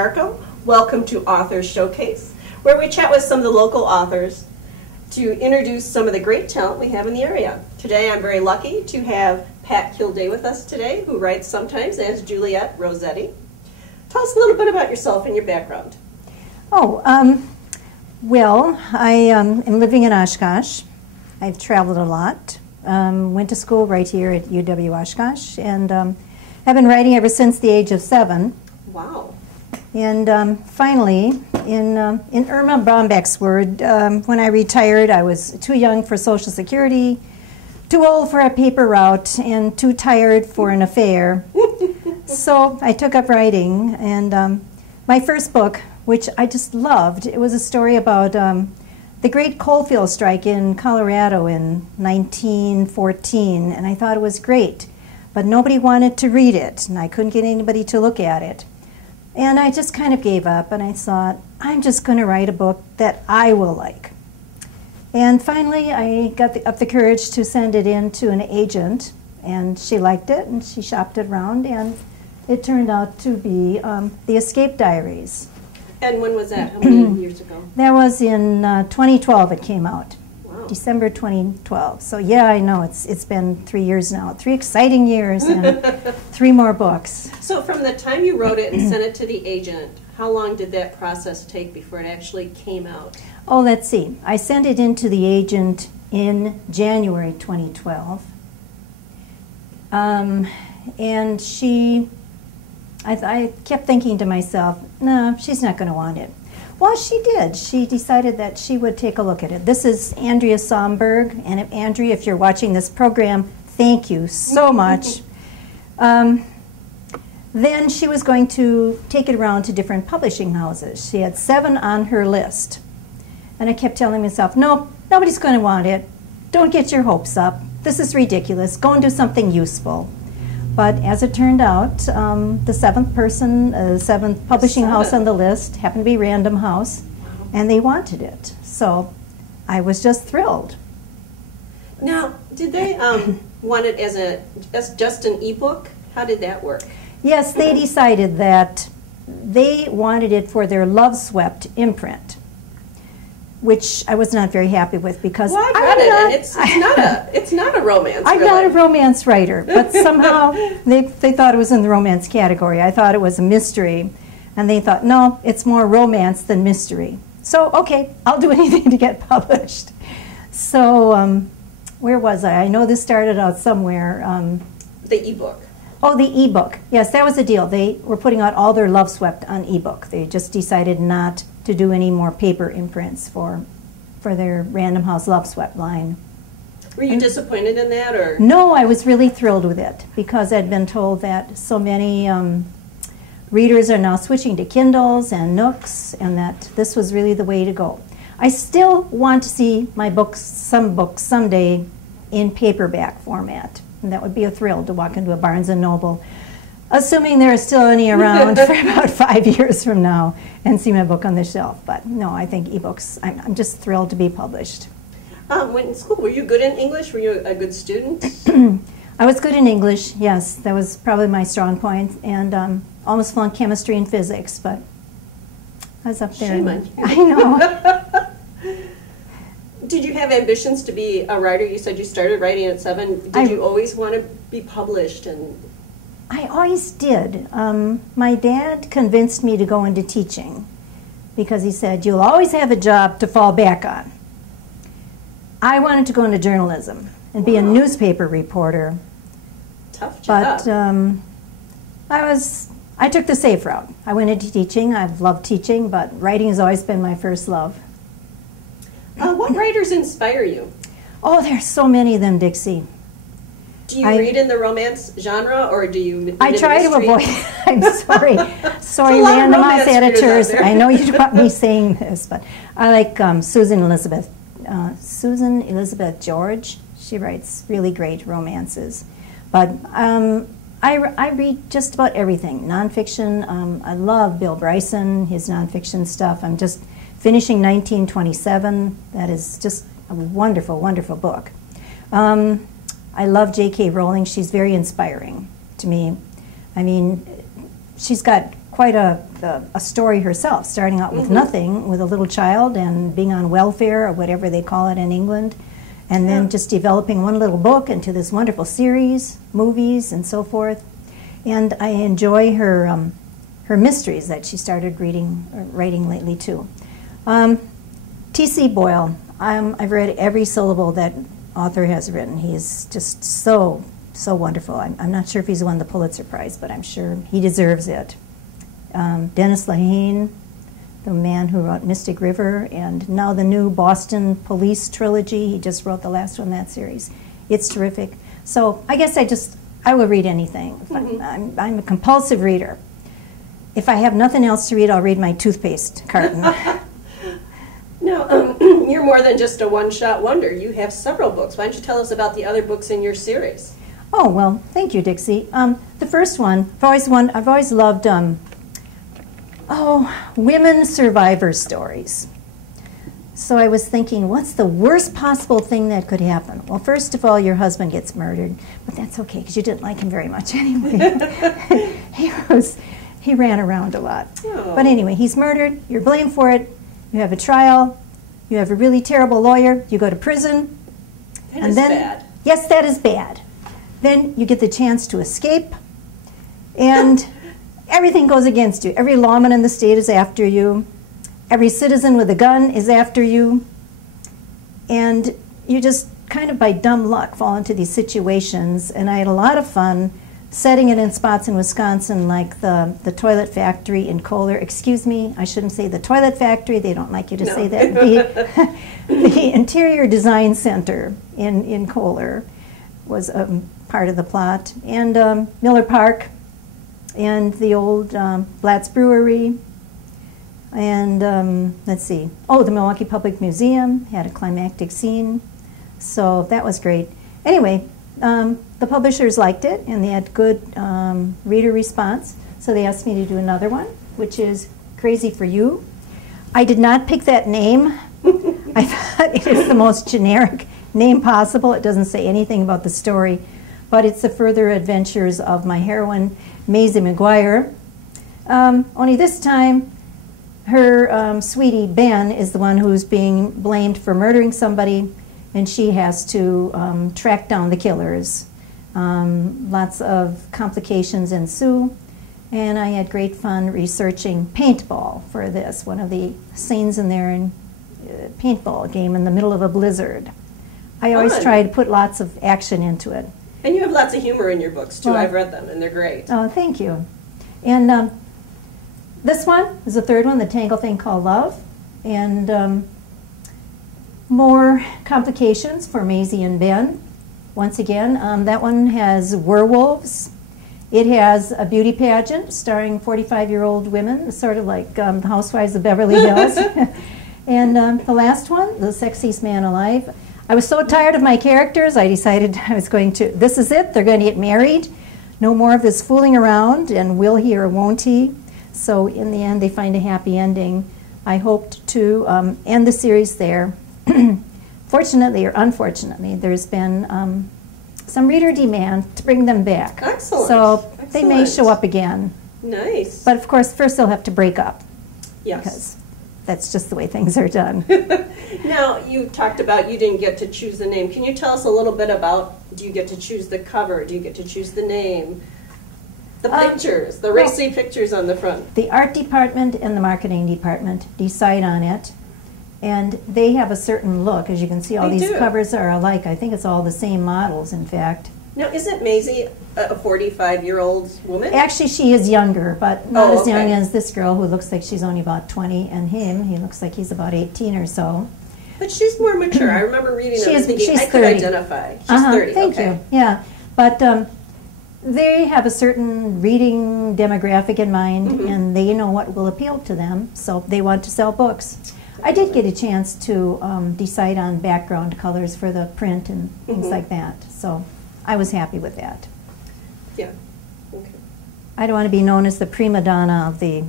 Darko. Welcome to Authors Showcase, where we chat with some of the local authors to introduce some of the great talent we have in the area. Today I'm very lucky to have Pat Kilday with us today, who writes sometimes as Juliet Rosetti. Tell us a little bit about yourself and your background. Well, I am living in Oshkosh. I've traveled a lot. Went to school right here at UW Oshkosh, and have been writing ever since the age of 7. Wow. And finally, in Irma Bombeck's word, when I retired, I was too young for Social Security, too old for a paper route, and too tired for an affair. So I took up writing, and my first book, which I just loved, it was a story about the great coalfield strike in Colorado in 1914, and I thought it was great, but nobody wanted to read it, and I couldn't get anybody to look at it. And I just kind of gave up, and I thought, I'm just going to write a book that I will like. And finally, I got up the courage to send it in to an agent, and she liked it, and she shopped it around, and it turned out to be the Escape Diaries. And when was that? How many years ago? That was in 2012 it came out. Wow. December 2012. So yeah, I know, it's been 3 years now. 3 exciting years and 3 more books. So from the time you wrote it and sent it to the agent, how long did that process take before it actually came out? Oh, let's see. I sent it in to the agent in January 2012. And she... I kept thinking to myself, no, she's not going to want it. Well, she did. She decided that she would take a look at it. This is Andrea Somberg, and Andrea, if you're watching this program, thank you so much. Then she was going to take it around to different publishing houses. She had 7 on her list. And I kept telling myself, no, nobody's going to want it. Don't get your hopes up. This is ridiculous. Go and do something useful. But as it turned out, the 7th person, 7th publishing house on the list happened to be Random House, and they wanted it. So I was just thrilled. Now, did they want it as just an ebook? How did that work? Yes, they decided that they wanted it for their Love Swept imprint, which I was not very happy with because well, I read it, and it's not a romance. I'm really. not a romance writer, but somehow they thought it was in the romance category. I thought it was a mystery, and they thought, no, it's more romance than mystery. So, okay, I'll do anything to get published. So, where was I? I know this started out somewhere. The ebook. Oh, the ebook. Yes, that was the deal. They were putting out all their Love Swept on ebook. They just decided not to do any more paper imprints for their Random House Love Swept line. Were you disappointed in that, or? No, I was really thrilled with it because I'd been told that so many readers are now switching to Kindles and Nooks, and that this was really the way to go. I still want to see my books someday in paperback format, and that would be a thrill to walk into a Barnes & Noble, assuming there are still any around for about 5 years from now, and see my book on the shelf. But no, I think ebooks, I'm just thrilled to be published. When in school, were you good in English? Were you a good student? I was good in English, yes. That was probably my strong point, and almost flunked chemistry and physics, but I was up there. Shame on you. I know. Did you have ambitions to be a writer? You said you started writing at 7. Did you always want to be published? And I always did. My dad convinced me to go into teaching because he said, you'll always have a job to fall back on. I wanted to go into journalism and be a newspaper reporter. Tough job. But I took the safe route. I went into teaching. I've loved teaching, but writing has always been my first love. What writers inspire you? Oh, there's so many of them, Dixie. Do you read in the romance genre, or do you read I try to avoid I'm sorry. Sorry, Random House editors. I know you want me saying this, but I like Susan Elizabeth George. She writes really great romances. But I read just about everything. Nonfiction, I love Bill Bryson, his nonfiction stuff. I'm just finishing 1927. That is just a wonderful, wonderful book. I love J.K. Rowling. She's very inspiring to me. I mean, she's got quite a story herself, starting out with nothing, with a little child and being on welfare or whatever they call it in England, and then just developing one little book into this wonderful series, movies, and so forth. And I enjoy her her mysteries that she started writing lately too. T.C. Boyle, I've read every syllable that author has written. He's just so wonderful. I'm not sure if he's won the Pulitzer Prize, but I'm sure he deserves it. Dennis Lehane, the man who wrote Mystic River, and now the new Boston Police trilogy. He just wrote the last one in that series. It's terrific. So I guess I will read anything. I'm a compulsive reader. If I have nothing else to read, I'll read my toothpaste carton. Now, you're more than just a one-shot wonder. You have several books. Why don't you tell us about the other books in your series? Oh, well, thank you, Dixie. The first one, I've always loved women survivor stories. So I was thinking, what's the worst possible thing that could happen? Well, first of all, your husband gets murdered, but that's okay because you didn't like him very much anyway. He ran around a lot. Oh. But anyway, he's murdered, you're blamed for it, you have a trial, you have a really terrible lawyer, you go to prison. That is bad. Yes, that is bad. Then you get the chance to escape, and everything goes against you. Every lawman in the state is after you. Every citizen with a gun is after you. And you just kind of by dumb luck fall into these situations. And I had a lot of fun setting it in spots in Wisconsin, like the toilet factory in Kohler. Excuse me, I shouldn't say the toilet factory. They don't like you to say that. The Interior Design Center in Kohler was part of the plot. And Miller Park and the old Blatz Brewery. And let's see. Oh, the Milwaukee Public Museum had a climactic scene. So that was great. Anyway, the publishers liked it, and they had good reader response. So they asked me to do another one, which is Crazy for You. I did not pick that name. I thought it is the most generic name possible. It doesn't say anything about the story, but it's the further adventures of my heroine, Maisie McGuire. Only this time, her sweetie, Ben, is the one who's being blamed for murdering somebody, and she has to track down the killers. Lots of complications ensue, and I had great fun researching paintball for this. One of the scenes in there in paintball game in the middle of a blizzard. I always try to put lots of action into it. And you have lots of humor in your books, too. I've read them, and they're great. Oh, thank you. And this one is the third one, The Tangle Thing Called Love. And more complications for Maisie and Ben. Once again, that one has werewolves. It has a beauty pageant starring 45-year-old women, sort of like the Housewives of Beverly Hills. And the last one, The Sexiest Man Alive. I was so tired of my characters, I decided I was going to, this is it, they're going to get married. No more of this fooling around, and will he or won't he? So in the end, they find a happy ending. I hoped to end the series there. Fortunately or unfortunately, there's been some reader demand to bring them back. Excellent. So they may show up again. Nice. But of course, first they'll have to break up. Yes. Because that's just the way things are done. Now, you talked about you didn't get to choose the name. Can you tell us a little bit about, do you get to choose the cover? Do you get to choose the name? The pictures, the racy pictures on the front. The art department and the marketing department decide on it. And they have a certain look. As you can see, all these covers are alike. I think it's all the same models, in fact. Now, isn't Maisie a 45-year-old woman? Actually, she is younger, but not as young as this girl who looks like she's only about 20, and he looks like he's about 18 or so. But she's more mature. I remember reading them and thinking, I could identify. She's 30. Thank you. Yeah. But they have a certain reading demographic in mind, and they know what will appeal to them, so they want to sell books. I did get a chance to decide on background colors for the print and things like that, so I was happy with that. Yeah. Okay. I don't want to be known as the prima donna of the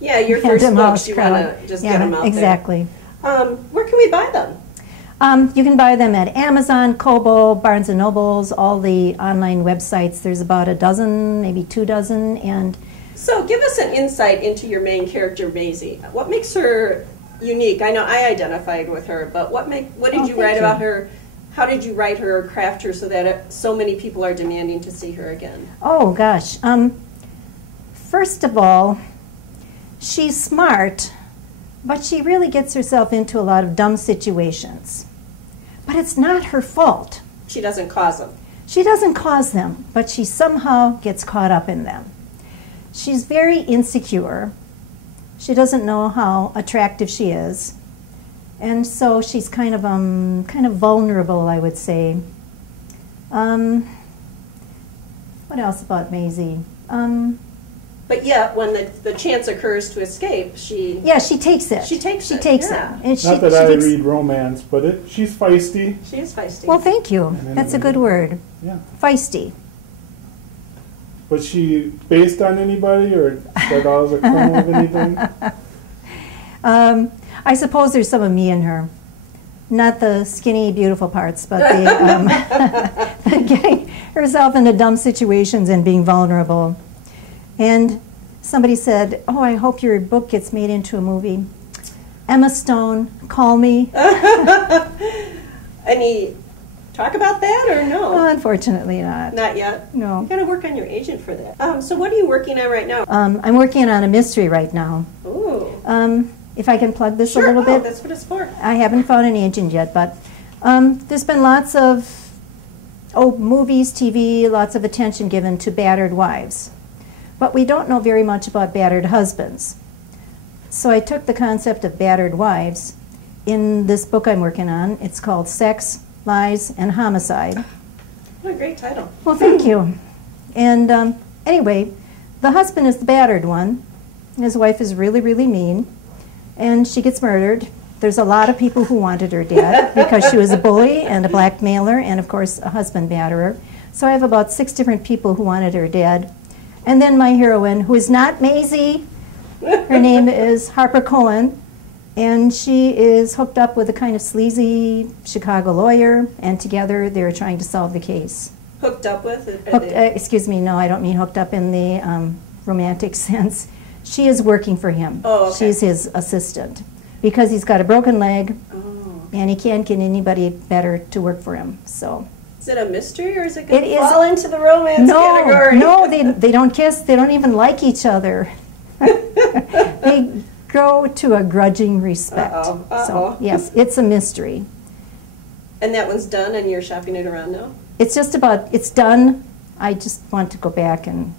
your first books, you want to just get them out exactly. there. Where can we buy them? You can buy them at Amazon, Kobo, Barnes & Nobles, all the online websites. There's about a dozen, maybe 2 dozen, and So give us an insight into your main character, Maisie. What makes her unique? I know I identified with her, but what did you write about her? How did you write her or craft her so that so many people are demanding to see her again? Oh, gosh. First of all, she's smart, but she really gets herself into a lot of dumb situations. But it's not her fault. She doesn't cause them. She doesn't cause them, but she somehow gets caught up in them. She's very insecure. She doesn't know how attractive she is. And so she's kind of vulnerable, I would say. What else about Maisie? But yet, when the chance occurs to escape, she takes it. She takes it. And Not that I read romance, but she's feisty. She is feisty. Well, thank you. That's a good word. Yeah. Feisty. Was she based on anybody, or start out as a clone of anything? I suppose there's some of me in her. Not the skinny, beautiful parts, but the getting herself into dumb situations and being vulnerable. And somebody said, "Oh, I hope your book gets made into a movie." Emma Stone, call me. Any talk about that or no? Oh, unfortunately not. Not yet? No. You got to work on your agent for that. So what are you working on right now? I'm working on a mystery right now. Ooh. If I can plug this Sure. a little bit. That's what it's for. I haven't found an agent yet, but there's been lots of movies, TV, lots of attention given to battered wives. But we don't know very much about battered husbands. So I took the concept of battered wives in this book I'm working on. It's called Sex, Lies, and Homicide. What a great title. Well, thank you. And anyway, the husband is the battered one. His wife is really, really mean. And she gets murdered. There's a lot of people who wanted her dead because she was a bully and a blackmailer and, of course, a husband batterer. So I have about 6 different people who wanted her dead. And then my heroine, who is not Maisie, her name is Harper Cohen, and she is hooked up with a kind of sleazy Chicago lawyer, and together they're trying to solve the case. Hooked up with? Excuse me, no, I don't mean hooked up in the romantic sense. She is working for him. Oh, okay. She's his assistant because he's got a broken leg, Oh. and he can't get anybody better to work for him. So. Is it a mystery, or is it going It to is- fall into the romance category? No, they don't kiss. They don't even like each other. They grow to a grudging respect. Uh-oh, uh-oh. So, yes, it's a mystery. And that one's done, and you're shopping it around now? It's it's done. I just want to go back and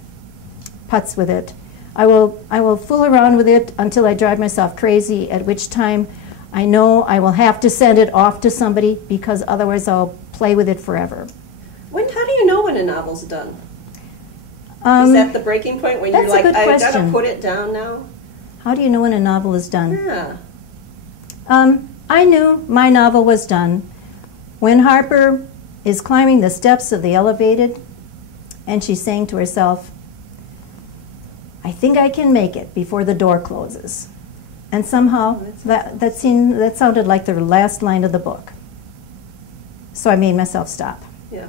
putz with it. I will fool around with it until I drive myself crazy, at which time I know I will have to send it off to somebody because otherwise I'll play with it forever. How do you know when a novel's done? Is that the breaking point when you're that's a like, good I've got to question. put it down now? How do you know when a novel is done? Yeah. I knew my novel was done when Harper is climbing the steps of the elevated and she's saying to herself, I think I can make it before the door closes. And somehow that sounded like the last line of the book. So I made myself stop. Yeah.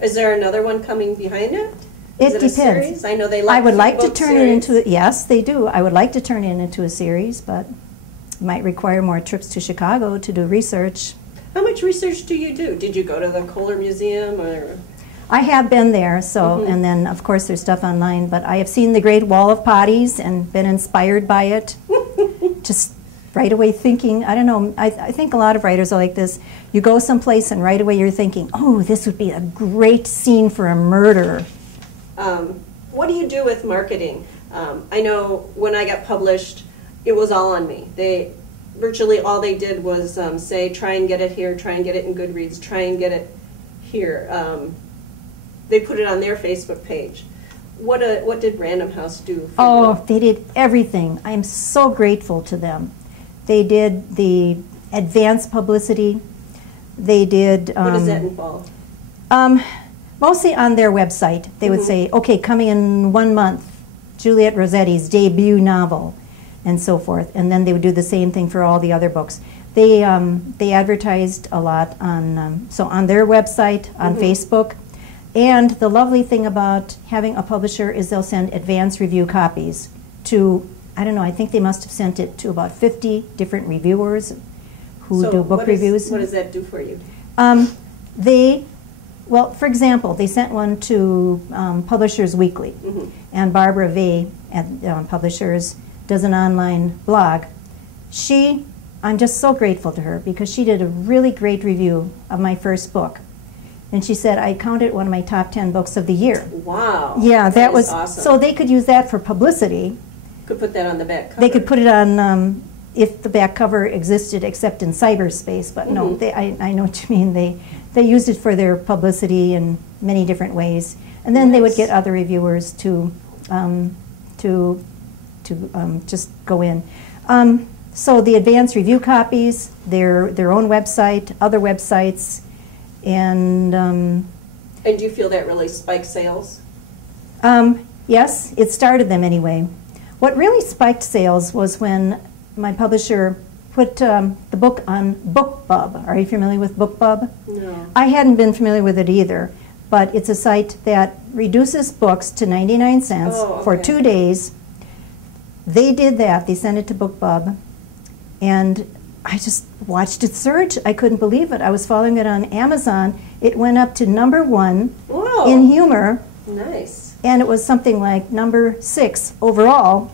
Is there another one coming behind it? It Is it depends. A series? I know they like I would like to 3-book turn series. it into, yes, they do. I would like to turn it into a series, but it might require more trips to Chicago to do research. How much research do you do? Did you go to the Kohler Museum or? I have been there, so, and then of course there's stuff online, but I have seen the Great Wall of Potties and been inspired by it. Just right away thinking, I don't know, I think a lot of writers are like this. You go someplace and right away you're thinking, oh, this would be a great scene for a murder. What do you do with marketing? I know when I got published, it was all on me. Virtually all they did was say, try and get it here, try and get it in Goodreads, try and get it here. They put it on their Facebook page. What did Random House do for you? They did everything. I am so grateful to them. They did the advanced publicity. They did... what does that involve? Mostly on their website. They would say, okay, coming in 1 month, Juliet Rosetti's debut novel, and so forth. And then they would do the same thing for all the other books. They advertised a lot on on their website, on Facebook. And the lovely thing about having a publisher is they'll send advance review copies to, I don't know, I think they must have sent it to about 50 different reviewers who do book reviews. What does that do for you? Well, for example, they sent one to Publishers Weekly, Mm-hmm. and Barbara Vay at Publishers does an online blog. I'm just so grateful to her because she did a really great review of my first book. And she said, I counted one of my top 10 books of the year. Wow. Yeah, that was awesome. So they could use that for publicity. Could put that on the back cover. They could put it on if the back cover existed, except in cyberspace. But no, I know what you mean. They used it for their publicity in many different ways, and then they would get other reviewers to just go in. So the advanced review copies, their own website, other websites, and do you feel that really spiked sales? yes, it started them anyway. What really spiked sales was when my publisher put the book on BookBub. Are you familiar with BookBub? No. I hadn't been familiar with it either, but it's a site that reduces books to 99 cents for 2 days. They did that. They sent it to BookBub, and I just watched it surge. I couldn't believe it. I was following it on Amazon. It went up to #1 Whoa. in humor, Nice. and it was something like #6 overall.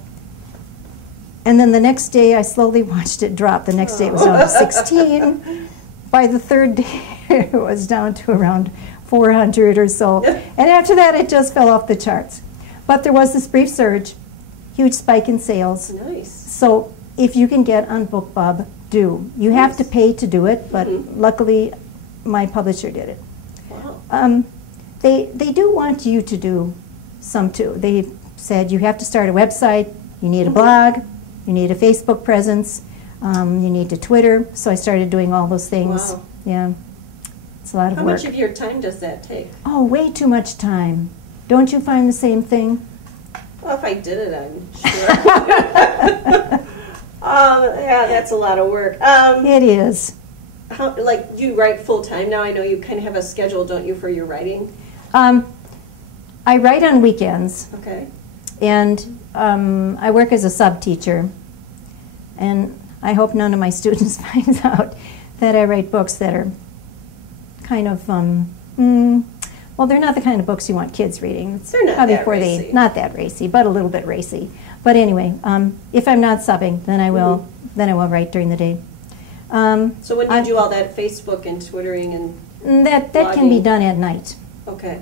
And then the next day, I slowly watched it drop. The next day, it was down to 16. By the third day, it was down to around 400 or so. And after that, it just fell off the charts. But there was this brief surge, huge spike in sales. Nice. So if you can get on BookBub, do. You have to pay to do it, but luckily, my publisher did it. Wow. They do want you to do some too. They said you have to start a website, you need a blog, you need a Facebook presence, you need to Twitter. So I started doing all those things. Wow. Yeah, it's a lot of How work. much of your time does that take? Oh, way too much time. Don't you find the same thing? Well, if I did it, I'm sure. Yeah, that's a lot of work. It is. Like, you write full time now? I know you kind of have a schedule, don't you, for your writing? I write on weekends. Okay. And I work as a sub-teacher, and I hope none of my students find out that I write books that are kind of, well, they're not the kind of books you want kids reading. It's They're not that racy. Not that racy, but a little bit racy. But anyway, if I'm not subbing, then I will write during the day. So when you do all that Facebook and Twittering and that can be blogging? done at night. Okay.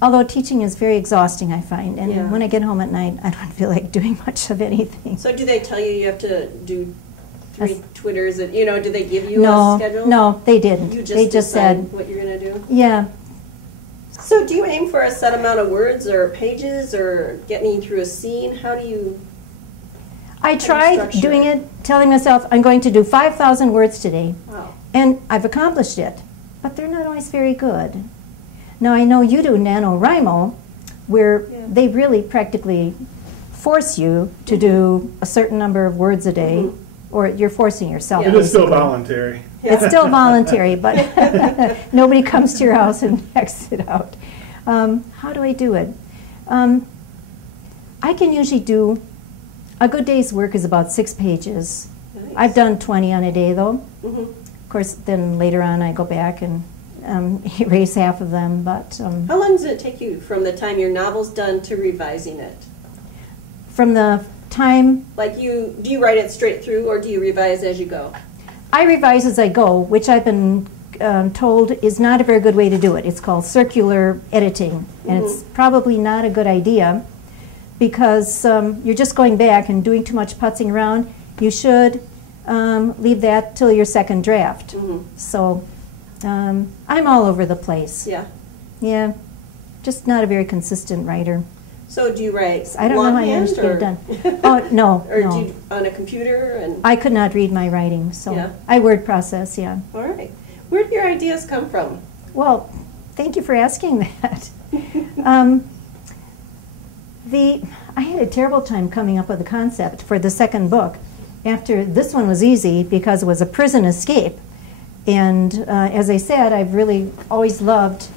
Although teaching is very exhausting, I find, and Yeah. when I get home at night, I don't feel like doing much of anything. So do they tell you have to do 3 Yes. Twitters? And, do they give you a schedule? No, they didn't. You They just said, what you're going to do? yeah. So do you aim for a set amount of words or pages or get me through a scene? How do you... I do you tried structure doing it? it, telling myself I'm going to do 5,000 words today, Wow. and I've accomplished it, but they're not always very good. Now, I know you do NaNoWriMo, where they really practically force you to do a certain number of words a day, or you're forcing yourself. It is still basically. voluntary. It's still voluntary, but nobody comes to your house and checks it out. How do I do it? I can usually do, a good day's work is about 6 pages. Nice. I've done 20 on a day, though. Mhm. Of course, then later on I go back and erase half of them, but How long does it take you from the time your novel's done to revising it? from the time Like do you write it straight through or do you revise as you go? I revise as I go, which I've been told is not a very good way to do it. It's called circular editing, and it's probably not a good idea because you're just going back and doing too much putzing around. You should leave that till your second draft. So I'm all over the place. Yeah. Yeah, just not a very consistent writer. So do you write I don't know how I longhand managed to get or, it done. Oh, no, or no. do you on a computer? And I could not read my writing, so Yeah. I word process, yeah. all right. Where do your ideas come from? Well, thank you for asking that. I had a terrible time coming up with a concept for the second book. After this one was easy because it was a prison escape. And as I said, I've really always loved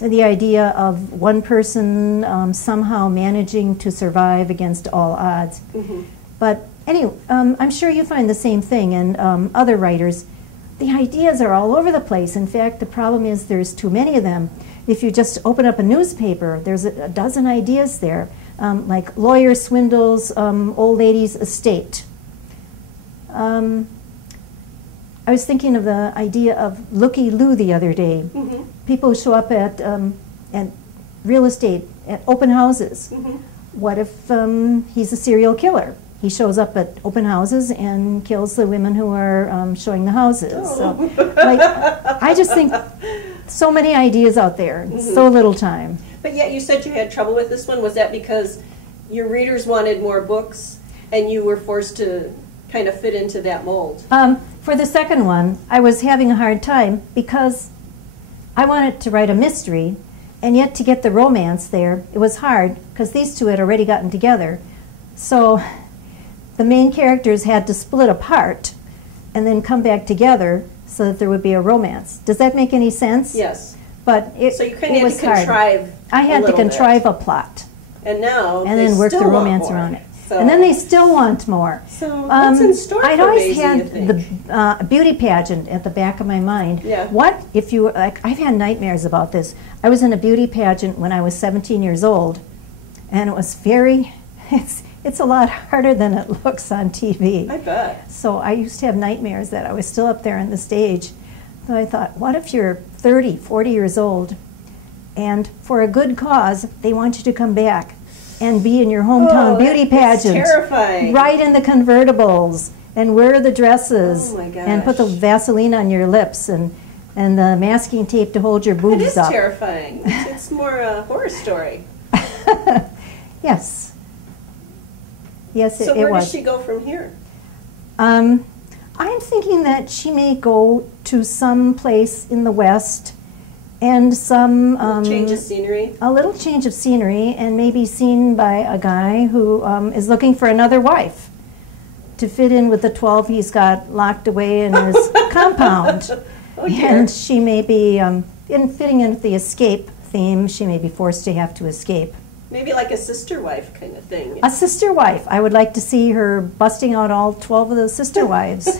the idea of one person somehow managing to survive against all odds. But anyway, I'm sure you find the same thing in other writers. The ideas are all over the place. In fact, the problem is there's too many of them. If you just open up a newspaper, there's a dozen ideas there, like lawyer swindles old lady's estate. I was thinking of the idea of looky-loo the other day. People show up at real estate, at open houses. What if he's a serial killer? He shows up at open houses and kills the women who are showing the houses. So, like, I just think so many ideas out there, so little time. But yet you said you had trouble with this one. Was that because your readers wanted more books and you were forced to kind of fit into that mold? For the second one, I was having a hard time because I wanted to write a mystery, and yet to get the romance there, it was hard because these two had already gotten together. So the main characters had to split apart and then come back together so that there would be a romance. Does that make any sense? Yes. But so you kind of had to contrive. I had to contrive a plot. And now and then work the romance around it. So. And then they still want more. So what's in store I'd for always Daisy, had you think? the beauty pageant at the back of my mind. Yeah. What if you, like, I've had nightmares about this. I was in a beauty pageant when I was 17 years old, and it was very, it's a lot harder than it looks on TV. I bet. So I used to have nightmares that I was still up there on the stage. So I thought, what if you're 30, 40 years old, and for a good cause, they want you to come back and be in your hometown beauty pageant. Terrifying. Ride in the convertibles and wear the dresses. Oh my gosh. And put the Vaseline on your lips and the masking tape to hold your boobs It is up. terrifying. It's more a horror story. Yes. Yes, so it where was. does she go from here? I'm thinking that she may go to some place in the West and some change of scenery. A little change of scenery, and maybe seen by a guy who is looking for another wife to fit in with the 12 he's got locked away in his compound. Oh, dear. And she may be, fitting in with the escape theme, she may be forced to have to escape. Maybe like a sister wife kind of thing. A sister wife. I would like to see her busting out all 12 of the sister wives.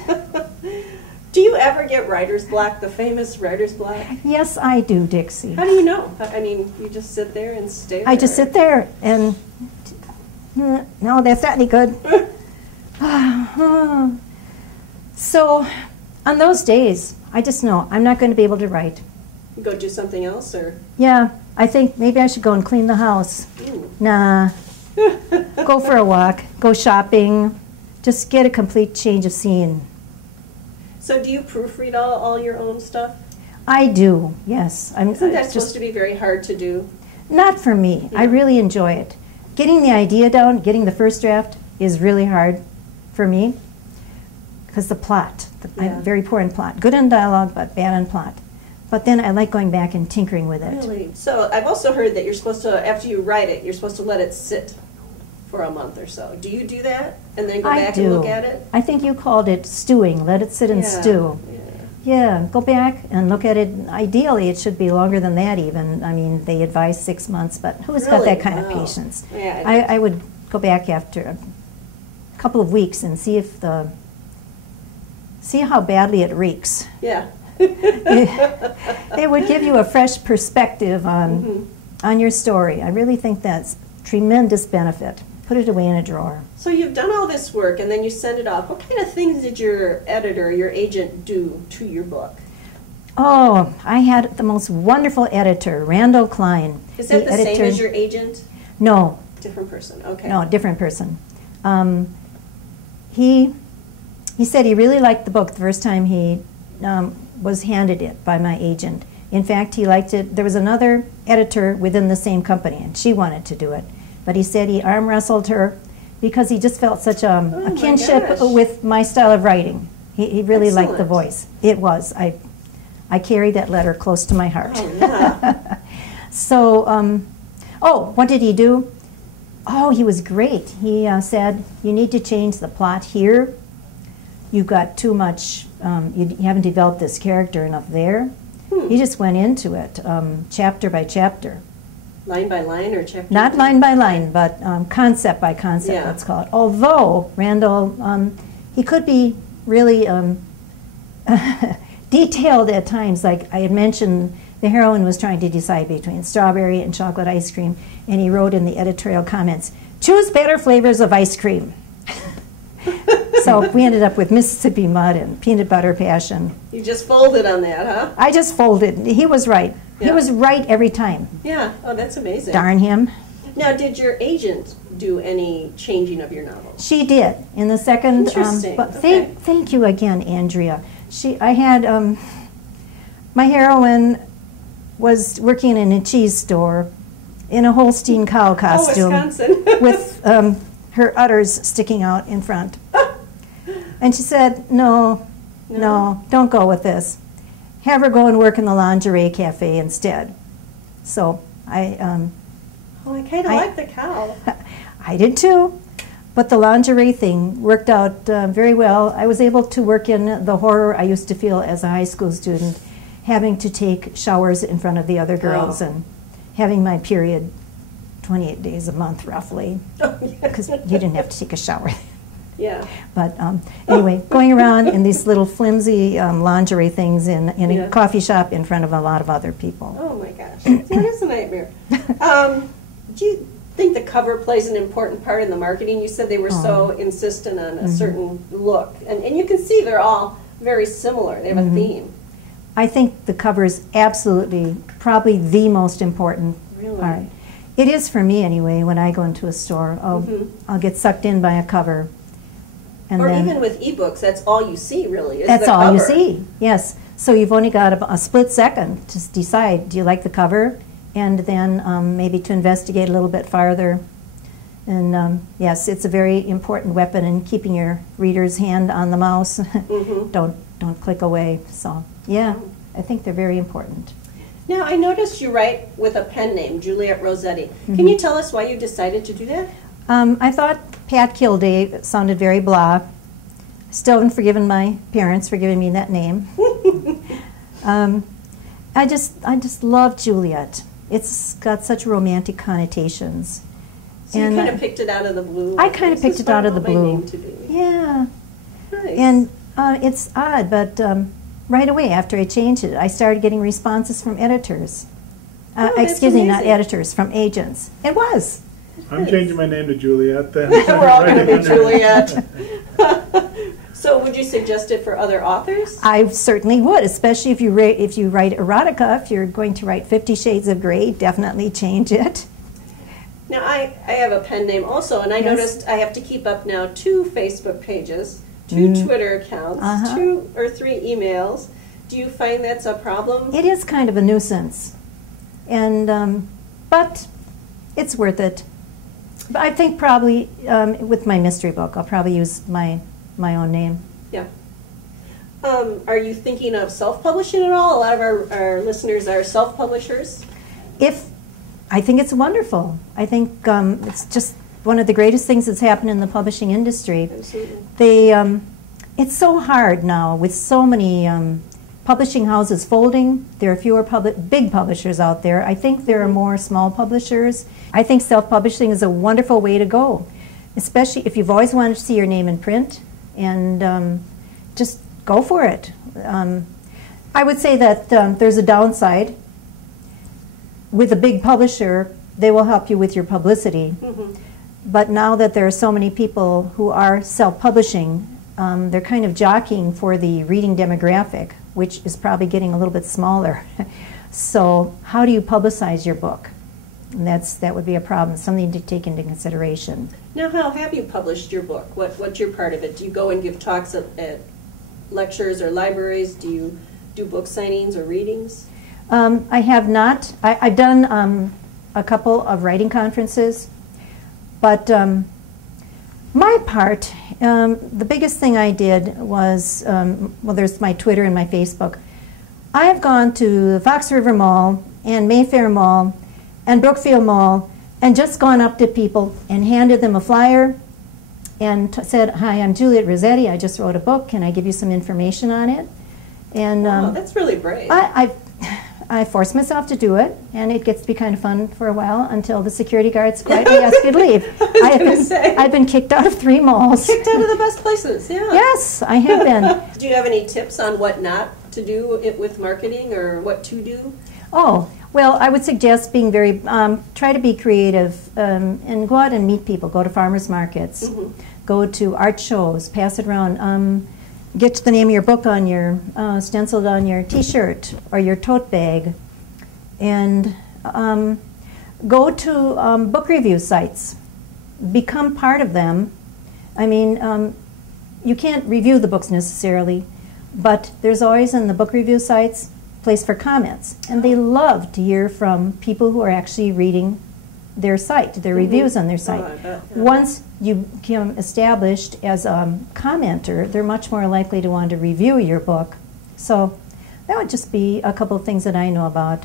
Do you ever get writer's block, the famous writer's block? Yes, I do, Dixie. How do you know? I mean, you just sit there and stare? I just sit there and, no, that's not any good. So, on those days, I just know I'm not going to be able to write. You go do something else, or? Yeah, I think maybe I should go and clean the house. Ooh. Nah. Go for a walk, go shopping, just get a complete change of scene. So do you proofread all your own stuff? I do, yes. Isn't that supposed to be very hard to do? Not for me. Yeah. I really enjoy it. Getting the idea down, getting the first draft is really hard for me because the plot, I'm very poor in plot. Good in dialogue, but bad in plot. But then I like going back and tinkering with it. Really? So I've also heard that you're supposed to, after you write it, you're supposed to let it sit for a month or so. Do you do that and then go back and look at it? I think you called it stewing. Let it sit and stew. Yeah, go back and look at it. Ideally, it should be longer than that even. I mean, they advise 6 months, but who's got that kind of patience? Yeah, I would go back after a couple of weeks and see how badly it reeks. Yeah. It would give you a fresh perspective on your story. I really think that's tremendous benefit. Put it away in a drawer. So you've done all this work and then you send it off. What kind of things did your editor, your agent do to your book? Oh, I had the most wonderful editor, Randall Klein. Is that the same as your agent? No. Different person, okay. No, different person. He said he really liked the book the first time he was handed it by my agent. In fact, he liked it. There was another editor within the same company, and she wanted to do it. But he said he arm wrestled her because he just felt such a kinship with my style of writing. He really liked the voice. It was. I carry that letter close to my heart. Oh, yeah. So, what did he do? Oh, he was great. He said, you need to change the plot here. You've got too much, you haven't developed this character enough there. He just went into it, chapter by chapter. Line by line or chapter? Not line by line, but concept by concept, Yeah. let's call it. Although, Randall, he could be really detailed at times. Like I had mentioned, the heroine was trying to decide between strawberry and chocolate ice cream, and he wrote in the editorial comments, "Choose better flavors of ice cream." So we ended up with Mississippi Mud and Peanut Butter Passion. You just folded on that, huh? I just folded. He was right. He Yeah. was right every time. Yeah. Oh, that's amazing. Darn him. Now, did your agent do any changing of your novels? She did in the second. Interesting. But Okay. thank you again, Andrea. I had my heroine was working in a cheese store in a Holstein cow costume Oh, Wisconsin. with her udders sticking out in front. And she said, no, don't go with this. Have her go and work in the lingerie cafe instead. So I kind of like the cow. I did too. But the lingerie thing worked out very well. I was able to work in the horror I used to feel as a high school student, having to take showers in front of the other girls and having my period 28 days a month roughly, because you didn't have to take a shower. Yeah. But anyway, going around in these little flimsy lingerie things in a coffee shop in front of a lot of other people. Oh my gosh, that is a nightmare. Do you think the cover plays an important part in the marketing? You said they were so insistent on a certain look, and you can see they're all very similar. They have a theme. I think the cover is absolutely, probably the most important part. It is for me anyway. When I go into a store, I'll get sucked in by a cover. And or then, even with ebooks, that's all you see, really. Is that's the all cover. you see. Yes. So you've only got a split second to decide: do you like the cover, and then maybe to investigate a little bit farther. And yes, it's a very important weapon in keeping your reader's hand on the mouse. Don't click away. So yeah, I think they're very important. Now, I noticed you write with a pen name, Juliet Rosetti. Can you tell us why you decided to do that? I thought Pat Kildare sounded very blah. Still haven't forgiven my parents for giving me that name. I just love Juliet. It's got such romantic connotations. So you kind of picked it out of the blue. I kind of picked it out of the blue. Yeah. Nice. And it's odd, but right away after I changed it, I started getting responses from editors. Excuse me, not editors, from agents. It was. I'm changing my name to Juliet then. We're all going to be Juliet. So would you suggest it for other authors? I certainly would, especially if you write erotica. If you're going to write 50 Shades of Grey, definitely change it. Now, I have a pen name also, and I noticed I have to keep up now 2 Facebook pages, 2 Twitter accounts, 2 or 3 emails. Do you find that's a problem? It is kind of a nuisance, and but it's worth it. But I think probably with my mystery book, I'll probably use my own name. Yeah. Are you thinking of self-publishing at all? A lot of our listeners are self-publishers. I think it's wonderful. I think it's just one of the greatest things that's happened in the publishing industry. Absolutely. It's so hard now with so many publishing houses folding. There are fewer big publishers out there. I think there are more small publishers. I think self-publishing is a wonderful way to go, especially if you've always wanted to see your name in print, and just go for it. I would say that there's a downside. With a big publisher, they will help you with your publicity. But now that there are so many people who are self-publishing, they're kind of jockeying for the reading demographic, which is probably getting a little bit smaller. So how do you publicize your book? And that would be a problem, something to take into consideration. Now, how have you published your book? What's your part of it? Do you go and give talks at lectures or libraries? Do you do book signings or readings? I have not. I've done a couple of writing conferences, but my part, the biggest thing I did was, well, there's my Twitter and my Facebook. I have gone to the Fox River Mall and Mayfair Mall and Brookfield Mall and just gone up to people and handed them a flyer and said, "Hi, I'm Juliet Rosetti. I just wrote a book. Can I give you some information on it?" And wow, that's really brave. I force myself to do it, and it gets to be kind of fun for a while until the security guards quietly ask you to leave. I've been kicked out of 3 malls. Kicked out of the best places, yeah. Yes, I have been. Do you have any tips on what not to do with marketing or what to do? Oh, well, I would suggest being very, try to be creative and go out and meet people. Go to farmers markets, go to art shows, pass it around. Get the name of your book on your, stenciled on your t-shirt or your tote bag. And go to book review sites. Become part of them. I mean, you can't review the books necessarily, but there's always in the book review sites place for comments. And they love to hear from people who are actually reading their site, their reviews on their site. Oh, I bet, yeah. Once you become established as a commenter, they're much more likely to want to review your book. So that would just be a couple of things that I know about.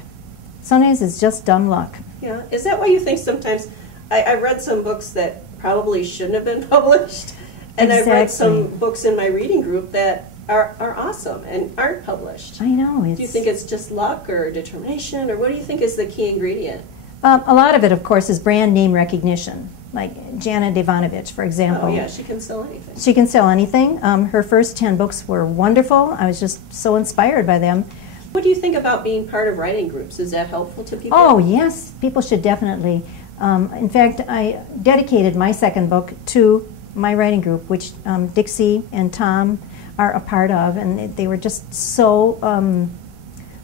Sometimes it's just dumb luck. Yeah. Is that why you think sometimes, I read some books that probably shouldn't have been published, and I've read some books in my reading group that are awesome and aren't published. I know. Do you think it's just luck or determination, or what do you think is the key ingredient? A lot of it, of course, is brand name recognition. Like Janet Ivanovich, for example. Oh, yeah, she can sell anything. She can sell anything. Her first 10 books were wonderful. I was just so inspired by them. What do you think about being part of writing groups? Is that helpful to people? Oh, yes. People should definitely. In fact, I dedicated my second book to my writing group, which Dixie and Tom are a part of, and they were just so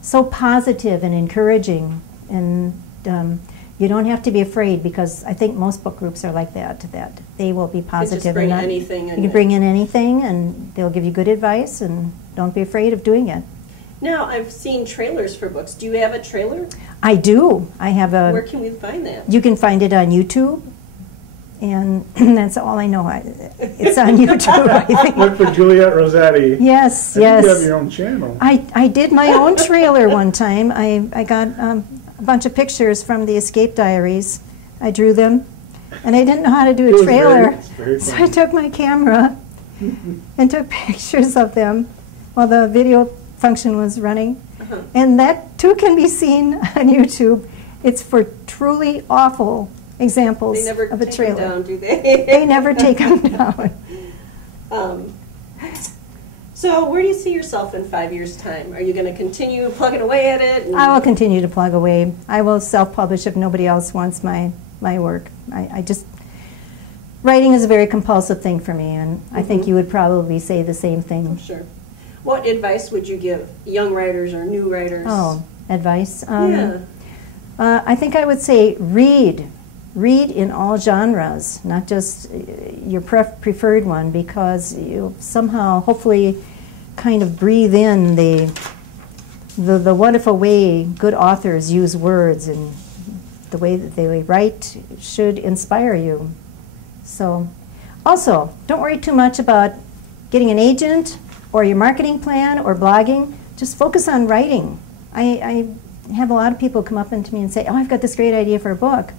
so positive and encouraging. And you don't have to be afraid, because I think most book groups are like that they will be positive. Just bring anything. You can bring in anything, and they'll give you good advice, and don't be afraid of doing it. Now, I've seen trailers for books. Do you have a trailer? I do. I have a... Where can we find that? You can find it on YouTube, and that's all I know. It's on YouTube, I think. Look for Juliet Rosetti. Yes, I yes. think you have your own channel. I did my own trailer one time. I got a bunch of pictures from the Escape Diaries. I drew them, and I didn't know how to do a trailer. Very So I took my camera and took pictures of them while the video function was running. And that too can be seen on YouTube. It's for truly awful examples They never of a take trailer. them down, do they? They never take them down. So where do you see yourself in 5 years' time? Are you going to continue plugging away at it? And I will continue to plug away. I will self-publish if nobody else wants my work. I just, writing is a very compulsive thing for me, and I think you would probably say the same thing. Oh, sure. What advice would you give young writers or new writers? Oh, advice? Yeah. I think I would say read. Read in all genres, not just your preferred one, because you somehow, hopefully, kind of breathe in the wonderful way good authors use words, and the way that they write should inspire you. So, also, don't worry too much about getting an agent or your marketing plan or blogging. Just focus on writing. I have a lot of people come up to me and say, oh, I've got this great idea for a book.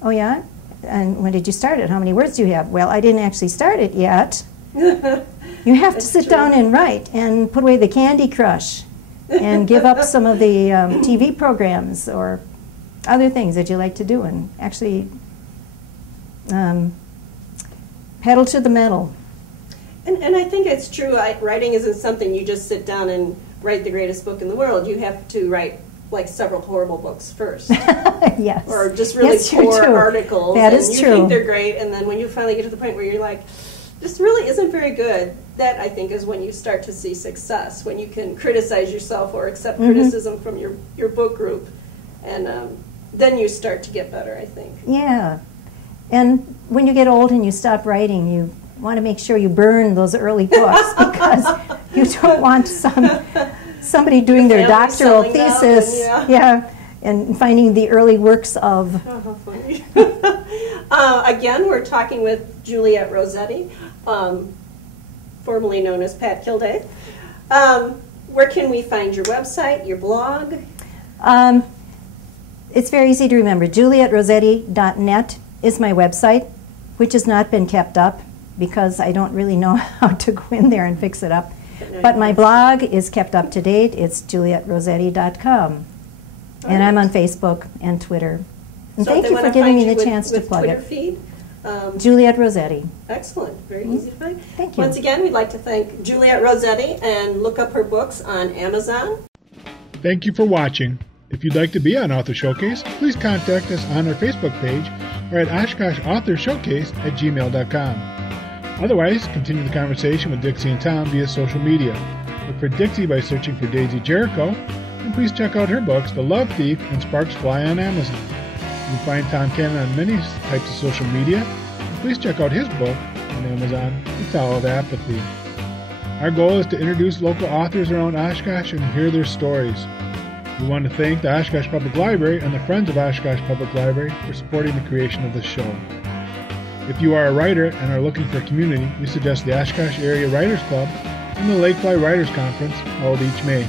Oh, yeah? And when did you start it? How many words do you have? Well, I didn't actually start it yet. You have to sit down and write and put away the Candy Crush and give up some of the TV programs or other things that you like to do, and actually pedal to the metal. And I think it's true. Writing isn't something you just sit down and write the greatest book in the world. You have to write like several horrible books first. Yes. Or just really poor articles. That and is you true. think they're great, and then when you finally get to the point where you're like, this really isn't very good, that I think is when you start to see success, when you can criticize yourself or accept criticism from your book group, and then you start to get better, I think. Yeah. And when you get old and you stop writing, you want to make sure you burn those early books, because you don't want somebody doing their doctoral thesis, and finding the early works of. Oh, how funny. Again, we're talking with Juliet Rosetti, formerly known as Pat Kilday. Where can we find your website, your blog? It's very easy to remember. JulietRosetti.net is my website, which has not been kept up because I don't really know how to go in there and fix it up. But my blog is kept up to date. It's JulietRosetti.com. And I'm on Facebook and Twitter. And So if thank they you wanna for giving find me you the chance to with plug Twitter it. feed, Juliet Rosetti. excellent, very easy to find. Thank you. Once again, we'd like to thank Juliet Rosetti and look up her books on Amazon. Thank you for watching. If you'd like to be on Author Showcase, please contact us on our Facebook page or at oshkoshauthorshowcase@gmail.com. Otherwise, continue the conversation with Dixie and Tom via social media. Look for Dixie by searching for Daisy Jericho, and please check out her books, The Love Thief and Sparks Fly, on Amazon. You can find Tom Cannon on many types of social media. Please check out his book on Amazon, The Towel of Apathy. Our goal is to introduce local authors around Oshkosh and hear their stories. We want to thank the Oshkosh Public Library and the Friends of Oshkosh Public Library for supporting the creation of this show. If you are a writer and are looking for a community, we suggest the Oshkosh Area Writers Club and the Lakefly Writers Conference held each May.